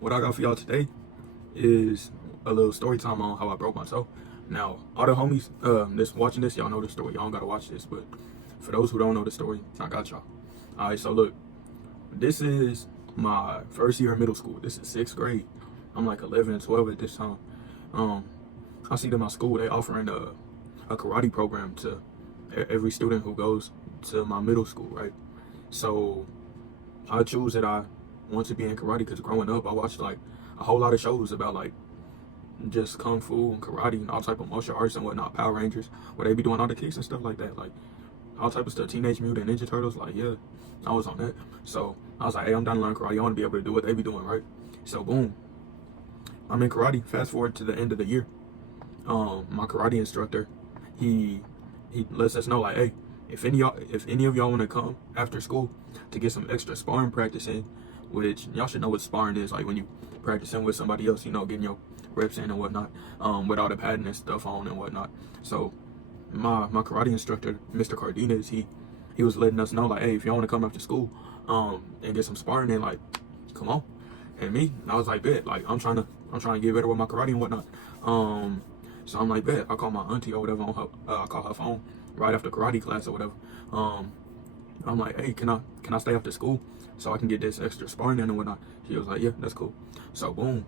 What I got for y'all today is a little story time on how I broke my toe. Now, all the homies that's watching this, y'all know the story. Y'all don't gotta watch this, but for those who don't know the story, I got y'all. All right, so look, this is my first year in middle school. This is sixth grade. I'm like 11 and 12 at this time. Um, I see that my school they offering a karate program to every student who goes to my middle school, right? So I choose that I want to be in karate because growing up I watched like a whole lot of shows about like just kung fu and karate and all type of martial arts and whatnot, Power Rangers, where they be doing all the kicks and stuff like that, like all type of stuff, Teenage Mutant Ninja Turtles, like yeah, I was on that. So I was like, hey, I'm down to learn karate. I want to be able to do what they be doing, right? So boom, I'm in karate. Fast forward to the end of the year. My karate instructor, he lets us know like, hey, if any of y'all want to come after school to get some extra sparring practice in, which y'all should know what sparring is, like when you practicing with somebody else, you know, getting your reps in and whatnot, with all the padding and stuff on and whatnot. So my karate instructor, Mr. Cardenas, he was letting us know like, hey, if y'all want to come after school, and get some sparring in, like, come on. And me, I was like, bet, like I'm trying to get better with my karate and whatnot. So I'm like, bet, I call my auntie or whatever on her, I call her phone right after karate class or whatever. I'm like, hey, can I stay after school so I can get this extra sparring in and whatnot? She was like, yeah, that's cool. So boom,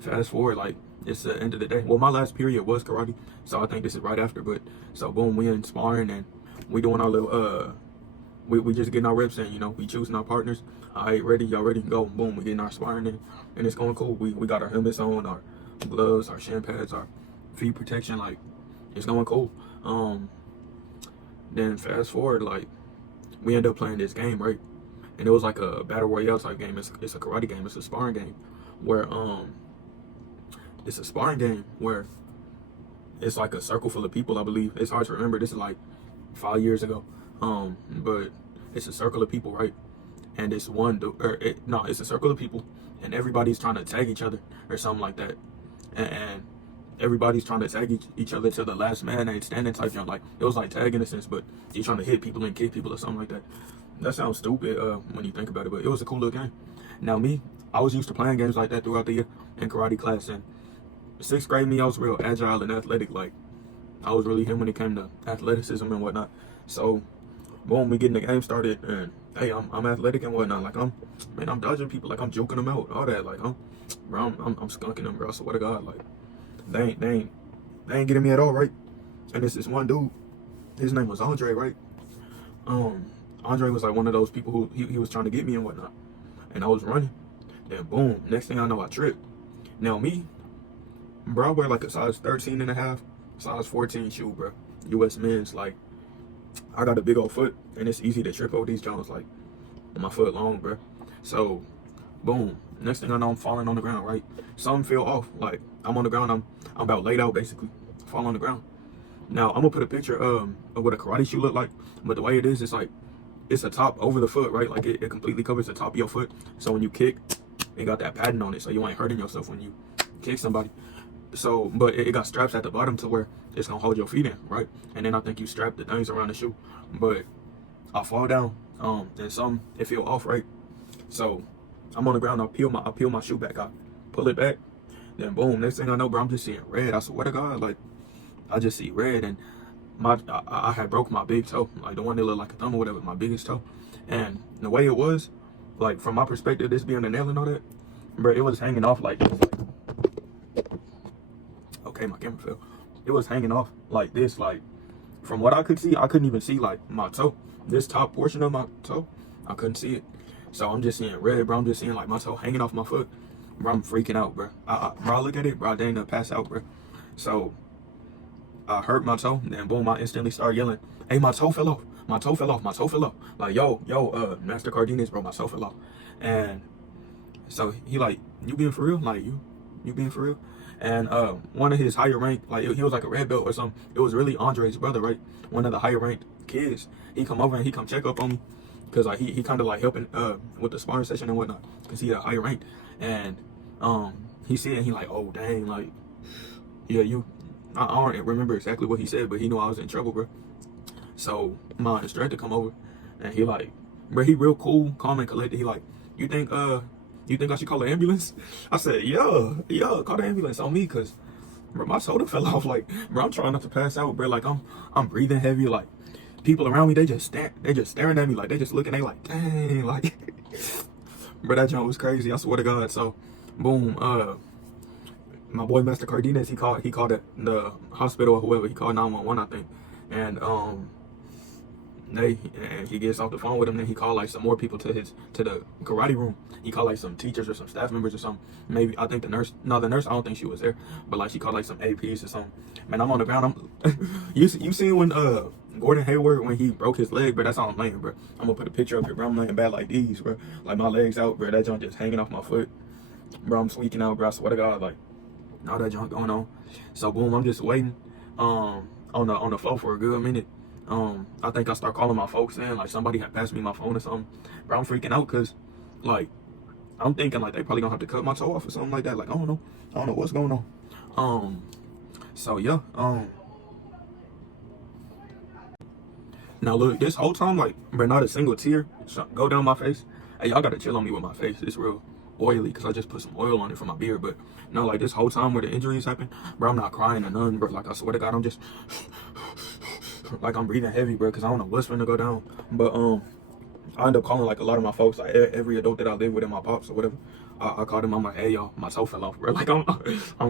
fast forward, like it's the end of the day. Well, my last period was karate, so I think this is right after. But so boom, we in sparring and we doing our little we just getting our reps in, you know, we choosing our partners. All right, ready, y'all ready, go, boom, we getting our sparring in, and it's going cool. We got our helmets on, our gloves, our shin pads, our feet protection, like it's going cool. Then fast forward, like we end up playing this game, right? And it was like a battle royale type game. It's a karate game. It's a sparring game where it's a sparring game where it's like a circle full of people. I believe it's hard to remember. This is like 5 years ago. But it's a circle of people, right? And it's it's a circle of people, and everybody's trying to tag each other or something like that, and everybody's trying to tag each other to the last man ain't standing type jump. Like it was like tag in a sense, but you're trying to hit people and kick people or something like that. That sounds stupid when you think about it, but it was a cool little game. Now me, I was used to playing games like that throughout the year in karate class, and sixth grade me, I was real agile and athletic. Like I was really him when it came to athleticism and whatnot. So boom, we getting the game started, and hey, I'm athletic and whatnot. Like I'm dodging people, like I'm joking them out, all that. Like I'm skunking them, bro. I swear to God, like they ain't getting me at all, right? And this one dude, his name was Andre, right? Andre was like one of those people who he was trying to get me and whatnot, and I was running. Then boom, next thing I know, I tripped. Now me, bro, I wear like a size 13 and a half, size 14 shoe, bro. U.S. men's, like. I got a big old foot, and it's easy to trip over these joints, like my foot long, bro. So, boom. Next thing I know, I'm falling on the ground, right? Something fell off. Like I'm on the ground. I'm about laid out, basically. Fall on the ground. Now I'm gonna put a picture of what a karate shoe look like. But the way it is, it's like it's a top over the foot, right? Like it completely covers the top of your foot. So when you kick, it got that padding on it, so you ain't hurting yourself when you kick somebody. So, but it got straps at the bottom to where it's gonna hold your feet in, right? And then I think you strap the things around the shoe. But I fall down, and it feel off, right? So I'm on the ground. I peel my shoe back. I pull it back. Then boom. Next thing I know, bro, I'm just seeing red. I swear to God, like I just see red, and I had broke my big toe, like the one that looked like a thumb or whatever, my biggest toe. And the way it was, like from my perspective, this being a nail and all that, bro, it was hanging off like this, like. Okay, my camera fell. It was hanging off like this, like from what I could see, I couldn't even see like my toe. This top portion of my toe, I couldn't see it. So I'm just seeing red, bro. I'm just seeing like my toe hanging off my foot. Bro, I'm freaking out, bro. Bro, I look at it, bro, I dang near pass out, bro. So I hurt my toe, and then boom, I instantly started yelling, hey, my toe fell off. My toe fell off. My toe fell off. Like, yo, Master Cardenas, bro, my toe fell off. And so he like, you being for real? Like, you being for real? And one of his higher ranked, like he was like a red belt or something. It was really Andre's brother, right? One of the higher ranked kids. He come over and he come check up on me, cause like he kind of like helping with the sparring session and whatnot, cause he had higher rank. And he said, he like, oh dang, like yeah, I don't remember exactly what he said, but he knew I was in trouble, bro. So my instructor come over, and he like, bro, he real cool, calm and collected. He like, you think you think I should call the ambulance? I said, yeah, call the ambulance on me, cause bro, my shoulder fell off. Like, bro, I'm trying not to pass out, bro. Like, I'm breathing heavy. Like, people around me, they just staring at me. Like, they just looking. They like, dang, like, bro, that jump was crazy. I swear to God. So, boom. My boy Master Cardenas, he called the hospital or whoever. He called 911, I think, and he gets off the phone with him. Then he called like some more people to the karate room. He called like some teachers or some staff members or something. Maybe I think the nurse. No, the nurse. I don't think she was there. But like she called like some APs or something. Man, I'm on the ground. You seen when Gordon Hayward when he broke his leg, bro? That's how I'm laying, bro. I'm gonna put a picture up here, bro. I'm laying bad like these, bro. Like my legs out, bro. That junk just hanging off my foot, bro. I'm squeaking out, bro. I swear to God, like all that junk going on. So boom, I'm just waiting on the floor for a good minute. I think I start calling my folks in, like somebody had passed me my phone or something. Bro, I'm freaking out because, like, I'm thinking like they probably gonna have to cut my toe off or something like that. Like, I don't know what's going on. So yeah, now look, this whole time, like, bro, not a single tear go down my face. Hey, y'all gotta chill on me with my face. It's real oily because I just put some oil on it for my beard. But no, like this whole time where the injuries happen, bro, I'm not crying or none, bro. Like, I swear to God, I'm just like I'm breathing heavy, bro, because I don't know what's gonna go down. But I end up calling like a lot of my folks, like every adult that I live with, and my pops or whatever. I called them. I'm like, hey y'all, my toe fell off, bro. Like I'm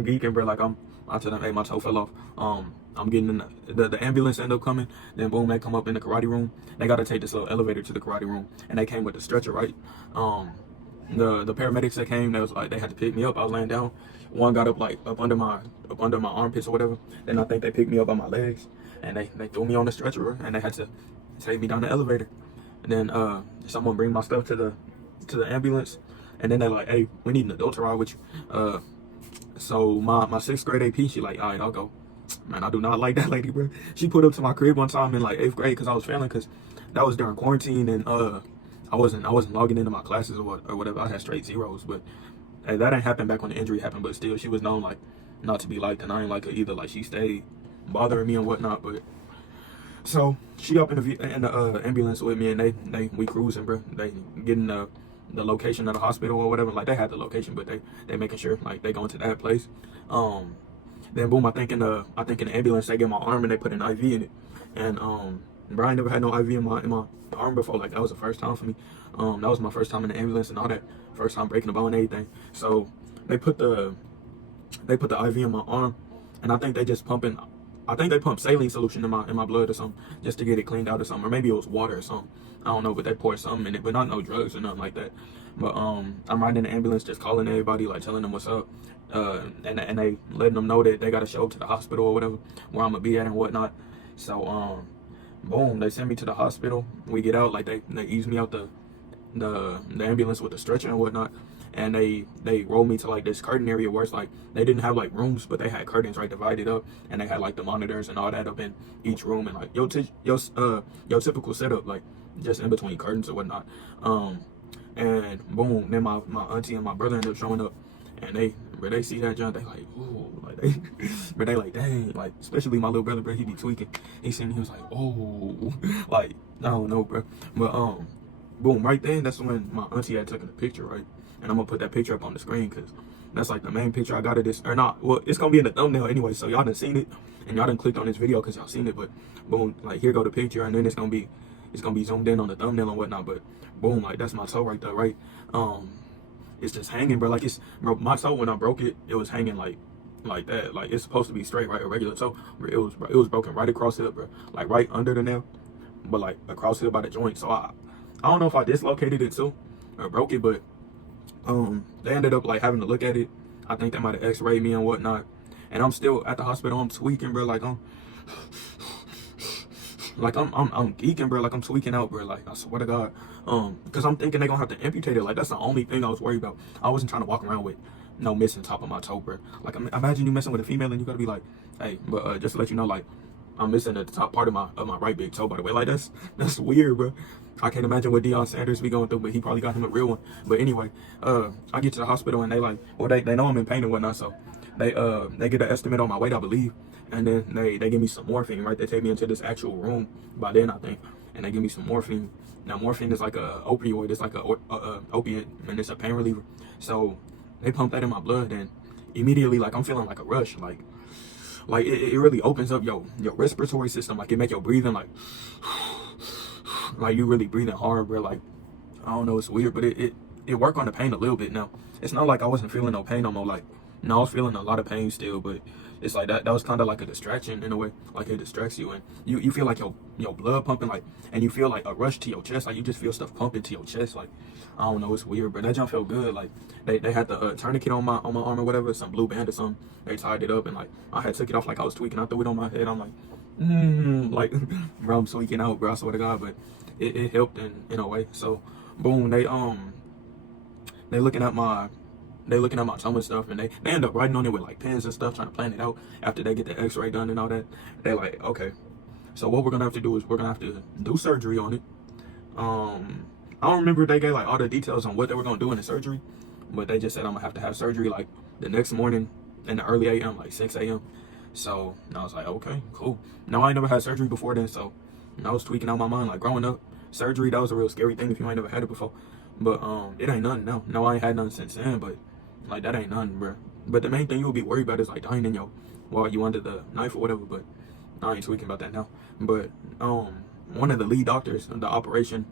geeking, bro. Like I tell them, hey, my toe fell off. I'm getting in the ambulance end up coming. Then boom, they come up in the karate room. They gotta take this little elevator to the karate room, and they came with the stretcher, right? The paramedics that came, they was like they had to pick me up. I was laying down. One got up like up under my armpits or whatever. Then I think they picked me up on my legs, and they threw me on the stretcher, and they had to take me down the elevator. And then someone bring my stuff to the ambulance, and then they're like, hey, we need an adult to ride with you. So my 6th grade AP, she like, all right, I'll go. Man, I do not like that lady, bro. She put up to my crib one time in like 8th grade because I was failing, because that was during quarantine, and I wasn't logging into my classes or whatever. I had straight zeros, but hey, that ain't happened back when the injury happened. But still, she was known like not to be liked, and I ain't like her either. Like she stayed bothering me and whatnot. But so she up in the ambulance with me, and we cruising, bro. They getting the location of the hospital or whatever. Like they had the location, but they making sure like they going to that place. Then boom, I think in the ambulance they get my arm and they put an IV in it, and bro, I never had no IV in my arm before. Like that was the first time for me. That was my first time in the ambulance and all that. First time breaking a bone and everything. So they put the IV in my arm, and I think they just pumping. I think they pumped saline solution in my blood or something just to get it cleaned out or something, or maybe it was water or something. I don't know, but they poured something in it, but not no drugs or nothing like that. But I'm riding in the ambulance, just calling everybody, like telling them what's up, and they letting them know that they got to show up to the hospital or whatever where I'm gonna be at and whatnot. So boom, they send me to the hospital. We get out, like they ease me out the ambulance with the stretcher and whatnot, and they rolled me to like this curtain area where it's like they didn't have like rooms, but they had curtains right divided up, and they had like the monitors and all that up in each room, and like your typical setup, like just in between curtains or whatnot. And boom, then my auntie and my brother ended up showing up, and they see that junk, they like, ooh, like they like, dang, like especially my little brother, bro, he be tweaking. He seen me, he was like, oh, like I don't know, bro, but boom, right then, that's when my auntie had taken a picture, right? And I'm gonna put that picture up on the screen because that's like the main picture I got of this, or not. Well, it's gonna be in the thumbnail anyway, so y'all done seen it, and y'all done clicked on this video because y'all seen it. But boom, like here go the picture, and then it's gonna be zoomed in on the thumbnail and whatnot. But boom, like that's my toe right there, right? It's just hanging, bro. Like bro, my toe when I broke it, it was hanging like that. Like it's supposed to be straight, right? A regular toe, but it was broken right across here, bro. Like right under the nail, but like across here by the joint. So I don't know if I dislocated it too or broke it, but they ended up like having to look at it. I think they might have x-rayed me and whatnot, and I'm still at the hospital. I'm tweaking, bro. Like I'm geeking, bro. Like I'm tweaking out, bro. Like I swear to God, because I'm thinking they're gonna have to amputate it. Like that's the only thing I was worried about. I wasn't trying to walk around with no missing top of my toe, bro. Like imagine you messing with a female and you gotta be like, hey, but just to let you know, like I'm missing the top part of my right big toe, by the way. Like that's weird, bro. I can't imagine what Deion Sanders be going through, but he probably got him a real one. But anyway, I get to the hospital and they like, well, they know I'm in pain and whatnot, so they get an estimate on my weight, I believe, and then they give me some morphine, right? They take me into this actual room by then, I think, and they give me some morphine. Now morphine is like a opioid. It's like a opiate, and it's a pain reliever. So they pump that in my blood, and immediately like I'm feeling like a rush, like it really opens up your respiratory system. Like it make your breathing like you really breathing hard, bro. Like I don't know, it's weird, but it worked on the pain a little bit. Now it's not like I wasn't feeling no pain no more. Like no, I was feeling a lot of pain still, but it's like that was kind of like a distraction in a way. Like it distracts you, and you feel like your blood pumping, like, and you feel like a rush to your chest. Like you just feel stuff pumping to your chest. Like I don't know, it's weird, but that jump felt good. Like they had the tourniquet on my arm or whatever, some blue band or something. They tied it up, and like I had took it off like I was tweaking. I threw it on my head. I'm like, bro, I'm tweaking out, bro. I swear to God, but it helped in a way. So boom, they looking at my tongue and stuff, and they end up writing on it with like pens and stuff, trying to plan it out after they get the x-ray done and all that. They're like, okay, so what we're gonna have to do is we're gonna have to do surgery on it. I don't remember if they gave like all the details on what they were gonna do in the surgery, but they just said I'm gonna have surgery like the next morning in the early AM, like 6 a.m. So I was like, okay, cool. No, I ain't never had surgery before then, so I was tweaking out my mind. Like growing up, surgery, that was a real scary thing if you ain't never had it before. But it ain't nothing now. No, I ain't had nothing since then, but like that ain't nothing, bro. But the main thing you'll be worried about is like dying in while you under the knife or whatever. But I ain't tweaking about that now. But one of the lead doctors, the operation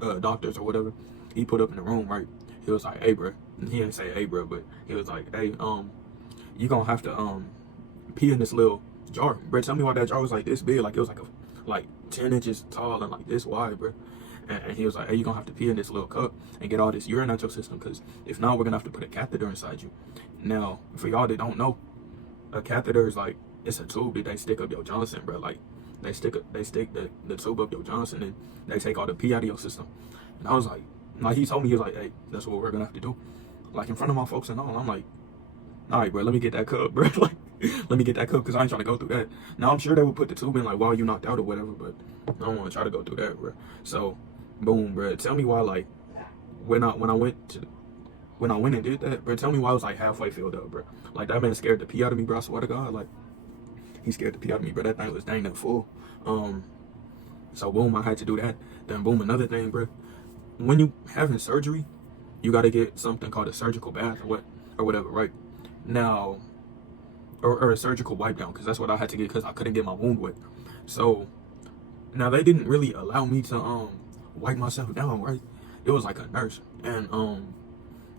doctors or whatever, he put up in the room, right? He was like, hey, bro. He didn't say hey, bro, but he was like, hey, you gonna have to pee in this little jar, bro. Tell me why that jar was like this big. Like it was like 10 inches tall and like this wide, bro. And he was like, hey, you're gonna have to pee in this little cup and get all this urine out your system, because if not, we're gonna have to put a catheter inside you. Now, for y'all that don't know, a catheter is like, it's a tube that they stick up your Johnson, bro. Like they stick the tube up your Johnson, and they take all the pee out of your system. And I was like he told me, he was like, hey, that's what we're gonna have to do. Like in front of my folks and all. I'm like, all right, bro, let me get that cup, bro. Like, let me get that cup, because I ain't trying to go through that. Now, I'm sure they would put the tube in, like, while you knocked out or whatever, but I don't want to try to go through that, bro. So, boom, bro. Tell me why, like, when I went and did that, bro, tell me why I was, like, halfway filled up, bro. Like, that man scared the pee out of me, bro. I swear to God, like, he scared the pee out of me, bro. That thing was dang near full. So, boom, I had to do that. Then, boom, another thing, bro. When you having surgery, you got to get something called a surgical bath or whatever, right? Now, or a surgical wipe down, because that's what I had to get, because I couldn't get my wound wet. So now they didn't really allow me to wipe myself down, right? It was like a nurse, and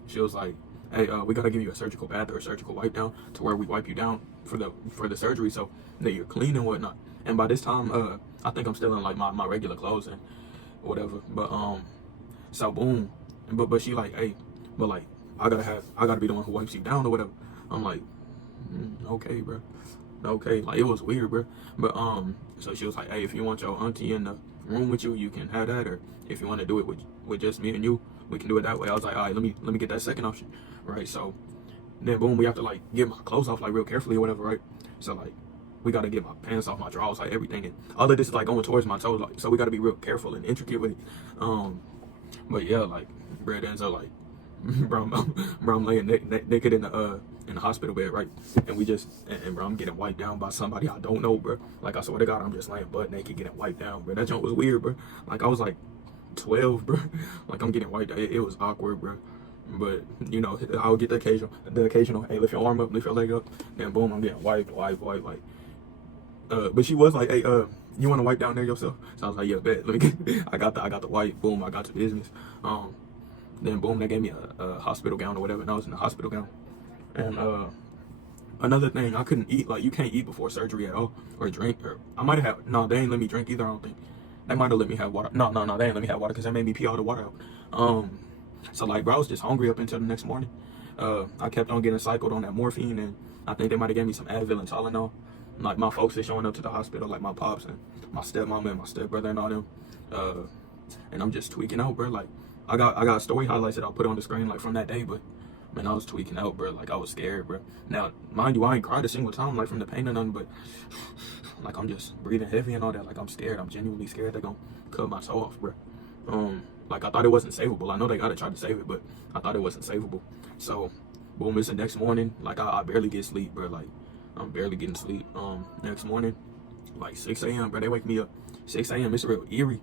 she was like, hey, we gotta give you a surgical bath or a surgical wipe down, to where we wipe you down for the surgery, so that you're clean and whatnot. And by this time, I think I'm still in like my regular clothes and whatever. But so boom, but she like, hey, but like I gotta be the one who wipes you down or whatever. I'm like, okay, bro. Okay, like it was weird, bro. But so she was like, hey, if you want your auntie in the room with you, you can have that, or if you want to do it with just me and you, we can do it that way. I was like, all right, let me get that second option, right? So then boom, we have to like get my clothes off like real carefully or whatever, right? So like we gotta get my pants off, my drawers, like everything, and all of this is like going towards my toes, like, so we gotta be real careful and intricate with it. But yeah, like, bro, then so like, bro, I'm laying naked in the hospital bed, right? And bro, I'm getting wiped down by somebody I don't know, bro. Like, I swear to God, I'm just laying butt naked getting wiped down, bro. That junk was weird, bro. Like, I was like 12, bro. Like, I'm getting wiped down. It was awkward, bro. But, you know, I'll get the occasional, hey, lift your arm up, lift your leg up. Then boom, I'm getting wiped, like, but she was like, hey, you want to wipe down there yourself? So I was like, yeah, bet. Let me get, I got the wipe. Boom, I got to business. Then boom, they gave me a hospital gown or whatever, and I was in the hospital gown. And another thing, I couldn't eat. Like, you can't eat before surgery at all, or drink. Or I might have. No, they ain't let me drink either. I don't think. They might have let me have water. No, they ain't let me have water, because they made me pee all the water out. So like, bro, I was just hungry up until the next morning. I kept on getting cycled on that morphine, and I think they might have gave me some Advil and Tylenol. Like, my folks are showing up to the hospital, like my pops and my stepmama and my stepbrother and all them. And I'm just tweaking out, bro. Like, I got story highlights that I'll put on the screen, like, from that day, but man, I was tweaking out, bro. Like, I was scared, bro. Now, mind you, I ain't cried a single time, like, from the pain or nothing, but like, I'm just breathing heavy and all that. Like, I'm scared. I'm genuinely scared they're gonna cut my toe off, bro. Like, I thought it wasn't savable. I know they gotta try to save it, but I thought it wasn't savable. So boom, it's the next morning. Like, I barely get sleep, bro. Like, I'm barely getting sleep. Next morning, like 6 a.m., bro, they wake me up. 6 a.m., it's real eerie.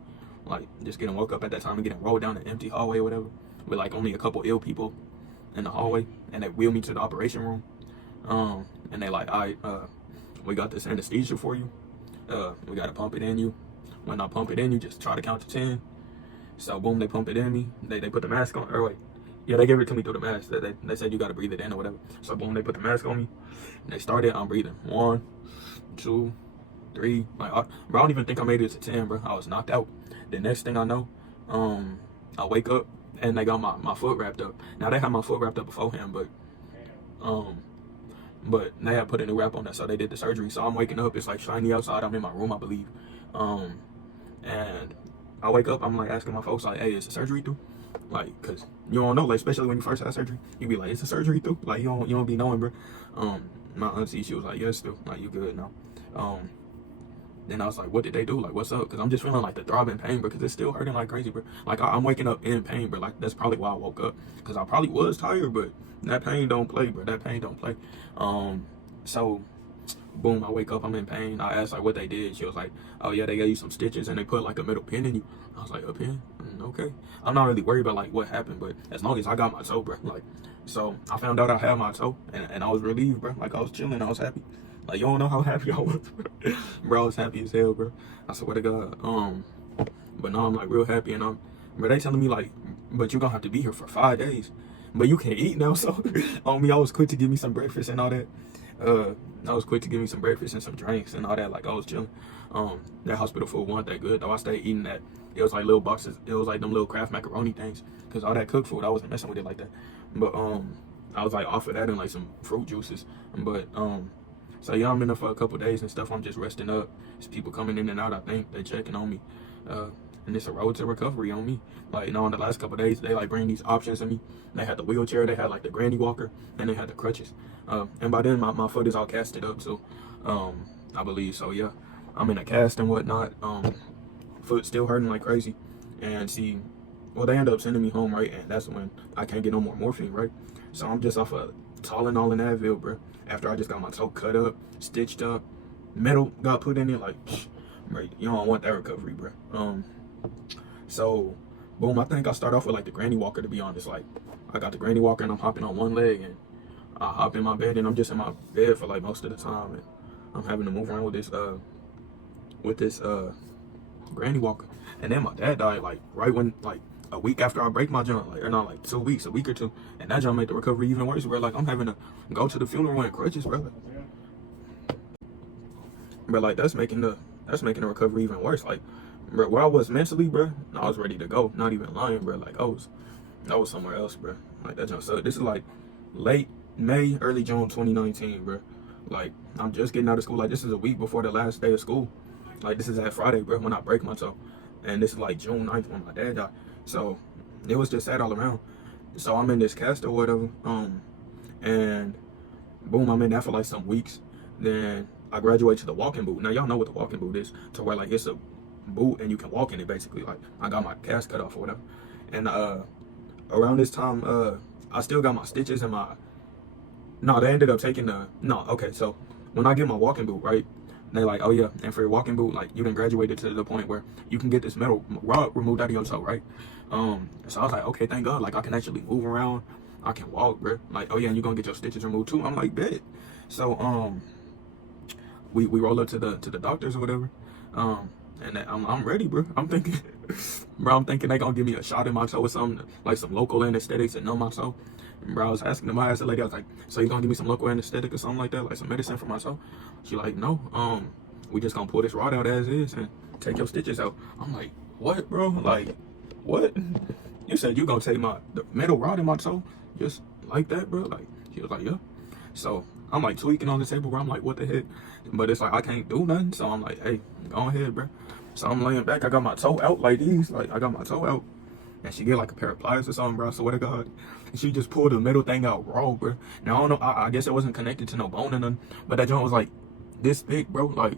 like just getting woke up at that time and getting rolled down an empty hallway or whatever, with like only a couple ill people in the hallway, and they wheeled me to the operation room. And they like, all right, we got this anesthesia for you. We gotta pump it in you. When I pump it in you, just try to count to 10. So boom, they pump it in me. They put the mask on. Or wait, yeah, they gave it to me through the mask. They said you gotta breathe it in or whatever. So boom, they put the mask on me. And they started. I'm breathing. 1, 2, 3. Like, bro, I don't even think I made it to 10, bro. I was knocked out. The next thing I know, I wake up and they got my foot wrapped up. Now they had my foot wrapped up beforehand, but they had put a new wrap on that, so they did the surgery. So I'm waking up, it's like shiny outside. I'm in my room, I believe. And I wake up, I'm like asking my folks, like, hey, is the surgery through? Like, cause you don't know, like, especially when you first have surgery, you be like, is the surgery through? Like, you don't be knowing, bro. My auntie, she was like, yes, through. Like, you good now. Then I was like, what did they do? Like, what's up? Because I'm just feeling like the throbbing pain, bro, because it's still hurting like crazy, bro. Like, I'm waking up in pain, bro. Like, that's probably why I woke up, because I probably was tired, but that pain don't play, bro. That pain don't play. So, boom, I wake up, I'm in pain. I asked, like, what they did. She was like, oh, yeah, they gave you some stitches, and they put, like, a metal pin in you. I was like, a pin? Okay. I'm not really worried about, like, what happened, but as long as I got my toe, bro. Like, so I found out I had my toe, and I was relieved, bro. Like, I was chilling. I was happy. Like, you don't know how happy I was, bro. Bro, I was happy as hell, bro. I swear to God. But now I'm, like, real happy, and but they telling me, like, but you're gonna have to be here for 5 days. But you can't eat now, so on me, I was quick to give me some breakfast and all that. I was quick to give me some breakfast and some drinks and all that. Like, I was chilling. That hospital food wasn't that good, though. I stayed eating that. It was like little boxes. It was like them little Kraft macaroni things. Because all that cooked food, I wasn't messing with it like that. But I was like off of that and like some fruit juices. But so yeah, I'm in there for a couple days and stuff. I'm just resting up. There's people coming in and out. I think they checking on me. And it's a road to recovery on me. Like, in the last couple days, they like bring these options to me. They had the wheelchair, they had like the granny walker, and they had the crutches. And by then, my foot is all casted up, so I believe. So yeah, I'm in a cast and whatnot. Foot still hurting like crazy. And see, well, they end up sending me home, right? And that's when I can't get no more morphine, right? So I'm just off of Tylenol and Advil, bro. After I just got my toe cut up, stitched up, metal got put in it, like, bro, you don't want that recovery, bro. So, boom, I think I'll start off with like the granny walker, to be honest. Like, I got the granny walker and I'm hopping on one leg and I hop in my bed and I'm just in my bed for like most of the time, and I'm having to move around with this granny walker. And then my dad died like right when, like, a week after I break my joint, like, or not, like 2 weeks, a week or two, and that joint made the recovery even worse, bro. Like, I'm having to go to the funeral in crutches, bro. But like, that's making the recovery even worse. Like, bro, where I was mentally, bro, I was ready to go. Not even lying, bro. Like, I was somewhere else, bro. Like, that junk. So this is like late May, early June 2019, bro. Like, I'm just getting out of school. Like, this is a week before the last day of school. Like, this is that Friday, bro, when I break my toe. And this is like June 9th when my dad died. So it was just sad all around. So I'm in this cast or whatever. And boom, I'm in that for like some weeks. Then I graduate to the walking boot. Now y'all know what the walking boot is, to where like it's a boot and you can walk in it basically. Like, I got my cast cut off or whatever. And around this time, I still got my stitches and they ended up taking okay, so when I get my walking boot, right, they like, oh yeah, and for your walking boot, like, you done graduated to the point where you can get this metal rod removed out of your toe, right? So I was like, okay, thank God, like, I can actually move around, I can walk, bro. Like, oh yeah, and you're gonna get your stitches removed too. I'm like, bet. So we roll up to the doctors or whatever, and I'm ready, bro. I'm thinking they gonna give me a shot in my toe or something, like some local anesthetics and numb my toe. And bro, I was asking them, I asked the lady, I was like, so you gonna give me some local anesthetic or something like that, like some medicine for my toe? She like, no, we just gonna pull this rod out as is and take your stitches out. I'm like, what, bro? Like, what? You said you gonna take the metal rod in my toe just like that, bro? Like, she was like, yeah. So I'm like tweaking on the table, bro. I'm like, what the heck? But it's like, I can't do nothing. So I'm like, hey, go ahead, bro. So I'm laying back. I got my toe out like these. Like, I got my toe out. And she get like a pair of pliers or something, bro. I swear to God. And she just pulled the metal thing out raw, bro. Now, I don't know. I guess it wasn't connected to no bone or nothing. But that joint was like this thick, bro. Like,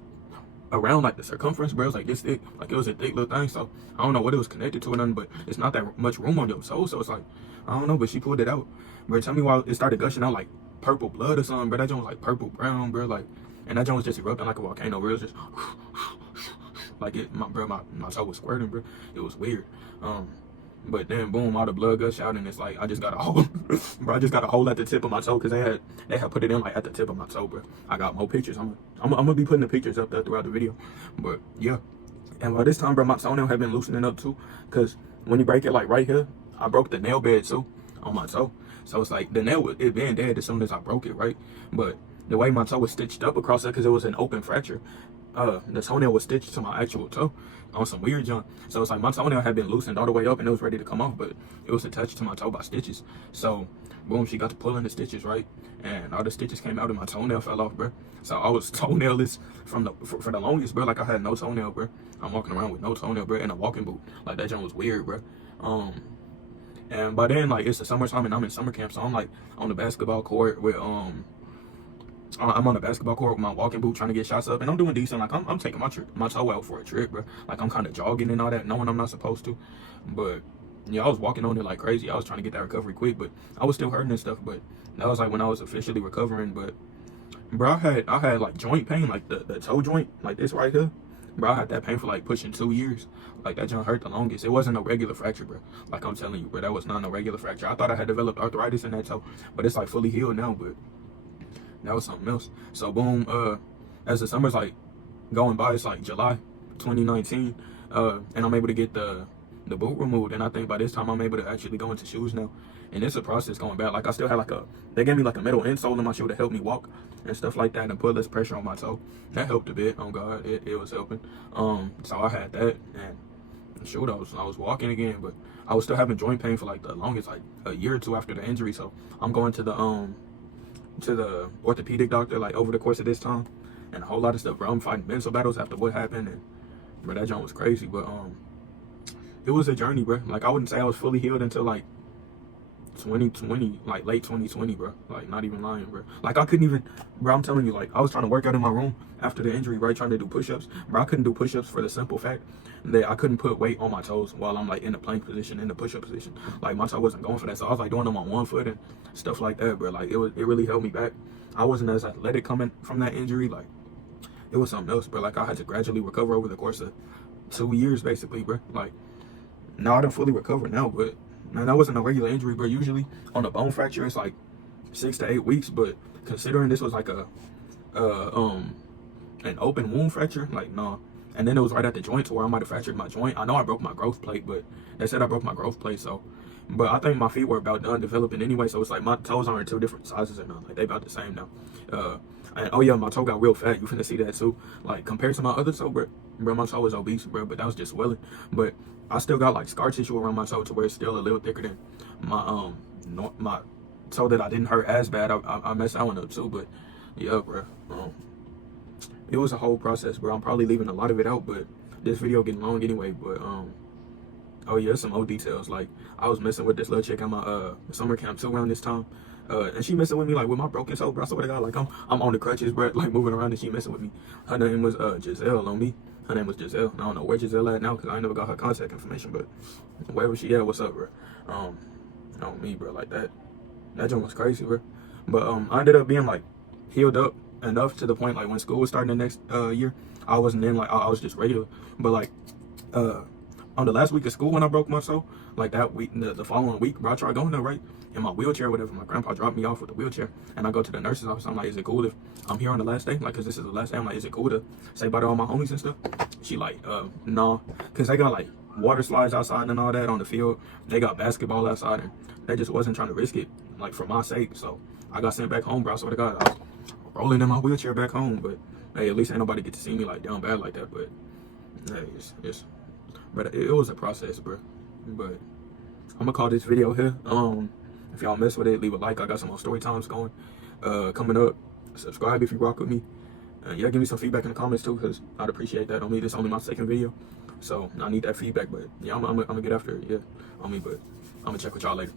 around like the circumference, bro. It was like this thick. Like, it was a thick little thing. So I don't know what it was connected to or nothing. But it's not that much room on your toe. So it's like, I don't know. But she pulled it out. Bro, tell me why it started gushing out like purple blood or something, bro. That joint was like purple brown, bro. Like, and that joint was just erupting like a volcano, bro. It was just Like my toe was squirting, bro. It was weird. But then boom, all the blood gush out, and it's like I just got a hole, bro. I just got a hole at the tip of my toe because they had put it in like at the tip of my toe, bro. I got more pictures. I'm gonna be putting the pictures up there throughout the video, but yeah. And by this time, bro, my toenail had been loosening up too, because when you break it like right here, I broke the nail bed too on my toe. So it's like the nail it been dead as soon as I broke it, right? But the way my toe was stitched up across it, because it was an open fracture, the toenail was stitched to my actual toe on some weird junk. So it's like my toenail had been loosened all the way up and it was ready to come off, but it was attached to my toe by stitches. So boom, she got to pulling the stitches, right? And all the stitches came out and my toenail fell off, bro. So I was toenailless for the longest, bro. Like I had no toenail, bro. I'm walking around with no toenail, bro, in a walking boot. Like that junk was weird, bro. And by then, like, it's the summertime and I'm in summer camp, so I'm like on the basketball court with I'm on the basketball court with my walking boot trying to get shots up, and I'm doing decent. Like I'm taking my toe out for a trip, bro. Like I'm kind of jogging and all that, knowing I'm not supposed to. But yeah, I was walking on it like crazy. I was trying to get that recovery quick, but I was still hurting and stuff. But that was like when I was officially recovering. But bro, I had like joint pain, like the toe joint, like this right here. Bro, I had that pain for like pushing 2 years. Like that joint hurt the longest. It wasn't a regular fracture, bro. Like I'm telling you, bro, that was not a regular fracture. I thought I had developed arthritis in that toe, but it's like fully healed now. But that was something else. So boom, as the summer's like going by, it's like July 2019, and I'm able to get the boot removed, and I think by this time I'm able to actually go into shoes now. And it's a process going back. Like I still had they gave me like a metal insole in my shoe to help me walk and stuff like that and put less pressure on my toe. That helped a bit. Oh God, it was helping. So I had that, and shoot, I was walking again, but I was still having joint pain for like the longest, like a year or two after the injury. So I'm going to the orthopedic doctor like over the course of this time, and a whole lot of stuff, bro. I'm fighting mental battles after what happened, and bro, that joint was crazy. But it was a journey, bro. Like I wouldn't say I was fully healed until like 2020, like late 2020, bro. Like not even lying, bro. Like I couldn't even, bro, I'm telling you, like I was trying to work out in my room after the injury, right? Trying to do push-ups, bro. I couldn't do push-ups for the simple fact that I couldn't put weight on my toes while I'm like in the plank position, in the push-up position. Like my toe wasn't going for that, so I was like doing them on one foot and stuff like that, bro. Like it really held me back. I wasn't as athletic coming from that injury. Like it was something else, bro. Like I had to gradually recover over the course of 2 years, basically, bro. Like now I done fully recovered now, but man, that wasn't a regular injury, bro. Usually on a bone fracture, it's like 6 to 8 weeks, but considering this was like an open wound fracture, like nah. And then it was right at the joint to where I might have fractured my joint. I know I broke my growth plate, but they said I broke my growth plate, so. But I think my feet were about done developing anyway, so it's like my toes aren't 2 different sizes or nothing. Like they about the same now. And oh yeah, my toe got real fat. You finna see that too. Like compared to my other toe, bro, my toe was obese, bro, but that was just swelling. But I still got like scar tissue around my toe to where it's still a little thicker than my my toe that I didn't hurt as bad. I messed that one up too, but yeah, bro. It was a whole process, bro. I'm probably leaving a lot of it out, but this video getting long anyway. But oh yeah, some old details. Like I was messing with this little chick at my summer camp too around this time. And she messing with me like with my broken toe, bro. I swear to God, like I'm on the crutches, bro, like moving around, and she messing with me. Her name was Giselle on me. Her name was Giselle. I don't know where Giselle at now because I ain't never got her contact information, but wherever she at, what's up, bro? On me, bro, like that joint was crazy, bro. But I ended up being like healed up enough to the point like when school was starting the next year, I wasn't in like I was just regular. But like on the last week of school when I broke my toe, like that week, the following week, bro, I tried going there, right, in my wheelchair or whatever. My grandpa dropped me off with the wheelchair, and I go to the nurse's office. I'm like, is it cool if I'm here on the last day? Like, cause this is the last day. I'm like, is it cool to say bye to all my homies and stuff? She like, nah, cause they got like water slides outside and all that on the field. They got basketball outside, and they just wasn't trying to risk it, like for my sake. So I got sent back home, bro. I swear to God, I was rolling in my wheelchair back home. But hey, at least ain't nobody get to see me like down bad like that. But hey, but it was a process, bro. But I'm gonna call this video here. If y'all mess with it, leave a like. I got some more story times going coming up. Subscribe if you rock with me. Yeah, give me some feedback in the comments too, because I'd appreciate that. On me, this is only my second video, so I need that feedback. But yeah, I'm gonna get after it. Yeah, on me. But I'm gonna check with y'all later.